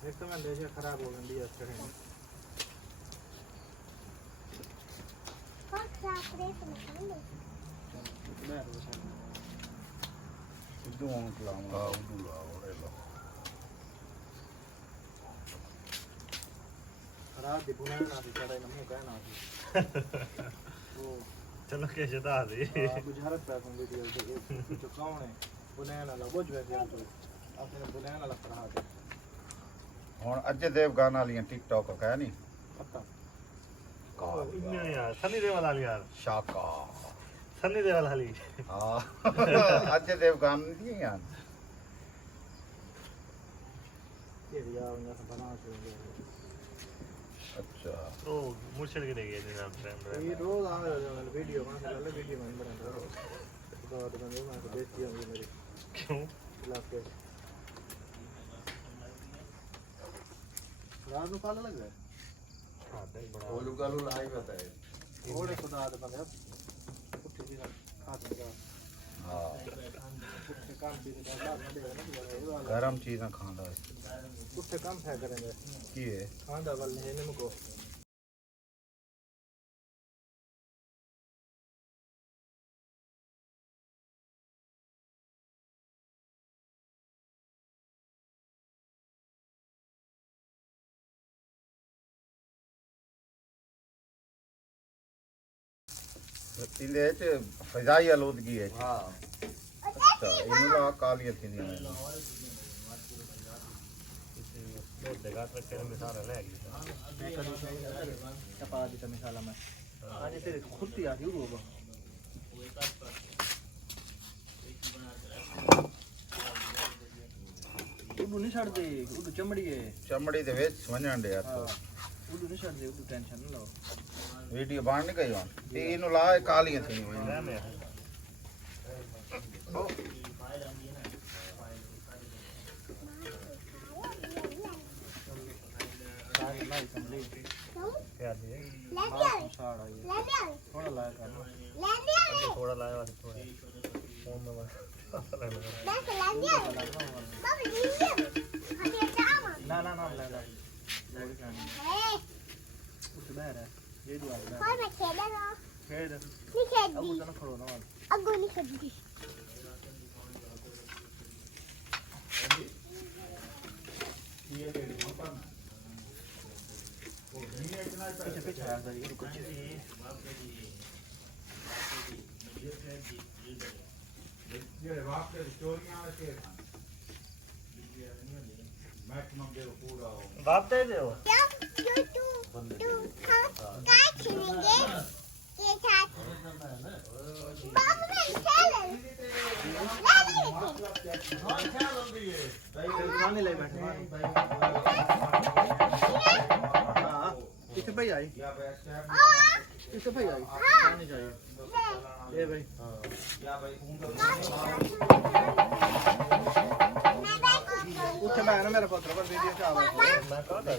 एक तो मैं देश खराब हो गई है चढ़े खराब दी पुणे ना दी चढ़े नमू कहना दी वो चलो के जता दी गुजरात पे तुम वीडियो देखे जो कौन है पुणे ना लगो जो है तो आपने पुणे ना लग रहा है ਹੁਣ ਅਜੇ ਦੇਵਗਨ ਵਾਲੀਆਂ ਟਿਕਟੌਕ ਕਹਿ ਨਹੀਂ पता इतने यार सनी देओल वाली यार ਸ਼ਾਕਾ सनी देओल वाली ਹਾਂ ਅਜੇ ਦੇਵਗਨ ਦੀਆਂ ਯਾਰ ये यार उनका बना के ਅੱਛਾ ओ मुर्शिद के देखे थे नाम फ्रेंड ये रोज आ रहा है वीडियो में चल वीडियो में बना रहा है तो बंदे मैं तो देखती हूं मेरी क्यों इलाके रात को काला लग रहा है हां देख बड़ा ਗੋਲੂ ਗਾਲੂ ਲਾਈ ਬਤਾਏ थोड़े खुदा दे बंदे कुछ भी खा देगा ਹਾਂ कुछ काम भी तो ना ਗਰਮ ਚੀਜ਼ਾਂ ਖਾਂਦਾ कुछ काम है करेंगे ਕੀ ਹੈ खांदा वाले है निमको ਇਹਦੇ ਚ ਫਜ਼ਾਈ ਆਲੂਦਗੀ ਹੈ हां ਅੱਛਾ ਇਹਨੂੰ ਲਾ ਕਾਲੀਆਂ ਥੀਆਂ दो जगह तक के में सारा ले गया मैं कल चपा दी था मिसाला में आज तेरे खुद ही आ गई वो उडू नहीं छड़ दे उडू चमड़ी है ਚਮੜੀ ਦੇ ਵਿੱਚ ਵੰਝਣ ਡਿਆ हां ਤੋ उडू नहीं छड़ दे उडू टेंशन ना लो ਵੀਡੀਓ ਬਣ ਨਹੀਂ ਗਈ ਹੁਣ ਤੇ ਇਹਨੂੰ ਲਾ ਇਹ ਕਾਲੀਆਂ ਥੀਆਂ ले में सारी लाई कंप्लीट क्या दिए सारा ये थोड़ा लाया करना थोड़ा लाया वाली थोड़ा फोन में ना ना ना ले ले लोड़ी खानी उस बाहर है ये दुआ है खेल अब उतना खड़ो ना वाला पीछे पीछे आ जा ये कुछ ਜਿਹੜੇ ਵਾਪਸ ਸਟੋਰੀਆਂ ਵਾਲੇ ਮੈਕਸਿਮਮ ਦੇ ਪੂਰਾ बाप दे दो पानी ले बैठे हां किसे भाई आई किसे भाई आई पानी चाहिए ये भाई उठे मैं ना मेरा पुत्र पर वीडियो से आवा मैं कहा था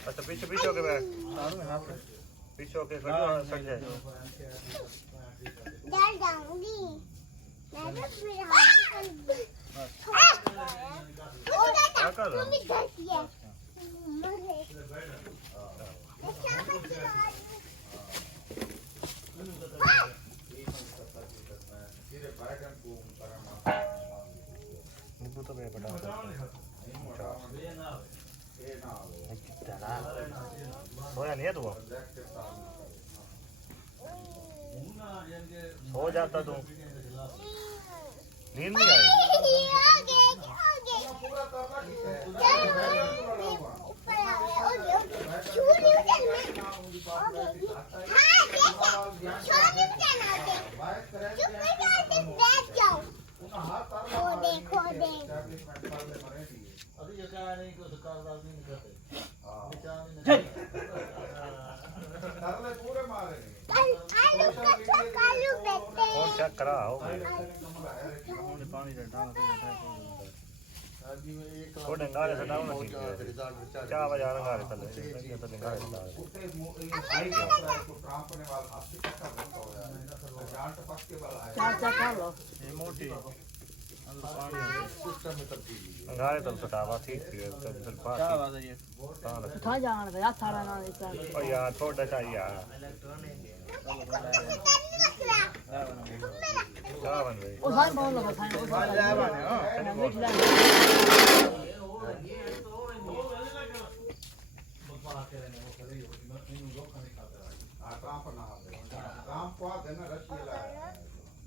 अच्छा पीछे पीछे होके बैठ सारू में हाथ पीछे होके खड़े हो सक जाए डर जाऊंगी मैं तो फिर क्या कर रहा तुम ही गलती है नींबू तो मैं बड़ा सोया नहीं है तू सो जाता तू नींद नहीं आई और चेक करा हो गया पानी डंडा थोड़े गारे से डाउन ठीक है 4 बजे आना गारे तले तो गारे डाल ये मोटी गारे तल सटावा ठीक थी फिर पास क्या बात है ये था जान दे यार सारा ना इस ओ यार थोड़ा चाहिए यार क्या बन गई ओ साइन बहुत लगा साइन ओ साइन ले बने हां मिट ले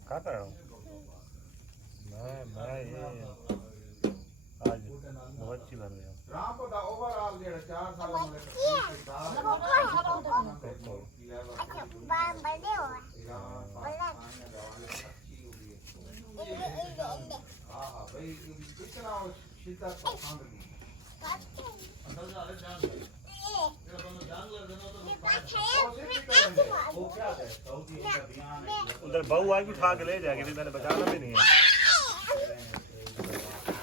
खाता हूं मैं ये आज बहुत अच्छी बन गया राम को दा ओवरऑल जेड़ा 4 साल में अच्छा बाम बड़े हो बोला हां हां भाई कितना शीता पसंद नहीं उधर बहू आई भी उठा के ले जाएगी फिर मैंने बचाना भी नहीं है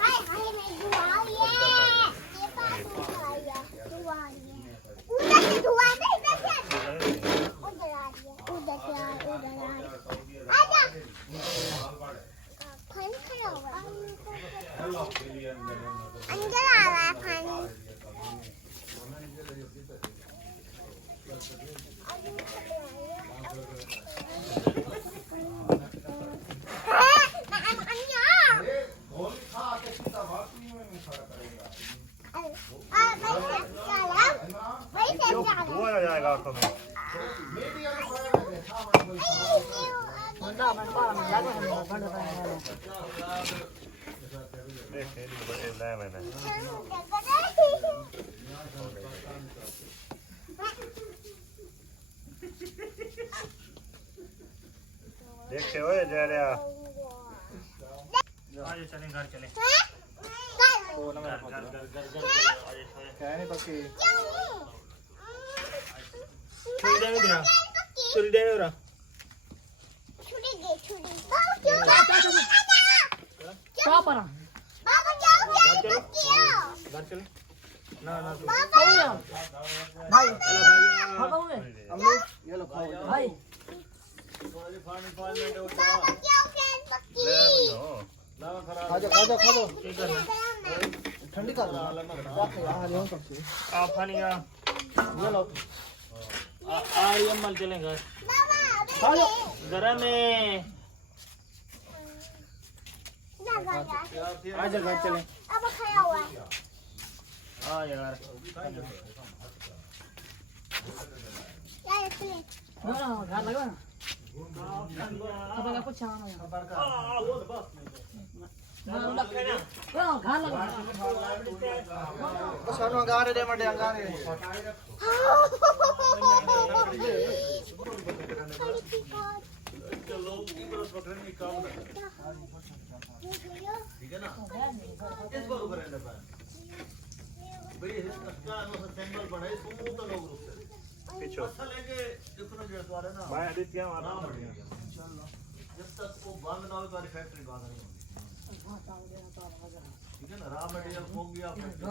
हाय हाय मैं दुआ ये पास दुआ ये उधर दुआ नहीं उधर आ आजा फन खड़ा हुआ अंदर आ रहा है फन धुआं आ जाएगा आंखों में बंदा मन पारा में लगा है बंदा देख ये बड़े लाए मैंने देखते हो जा रहा आज चलें घर चलें ओ ना मेरा घर क्या नहीं पक्की छुरी दे दे छुरी दे रहा छुरी दे छुरी क्या परा बाबा जाओ घर चल ना ना तू भाई चलो भैया खाओ में अम्मी ये लो खाओ भाई बाबा जाओ फ्रेंड पक्की खा जा ठंडी कर रहा है आप खानिया ये लो आड़ी अम्मल चलेंगे खा जा गरम में आज घर चलें अब खाया हुआ है आ यार यार चले ना घर लगा ना अब का पूछा ना घर लगा बस आनो गारे दे मडे गारे ठीक है ना इस बार ऊपर रहने पाए भाई इसका सेंबल बनाए तो लोग रुक से पीछे अच्छा लेके देखो ना जो द्वारा ना मैं आदित्य ना बढ़िया जब तक वो बंद ना हो तो फैक्ट्री बंद नहीं होती ठीक है ना राम मटेरियल हो गया फैक्ट्री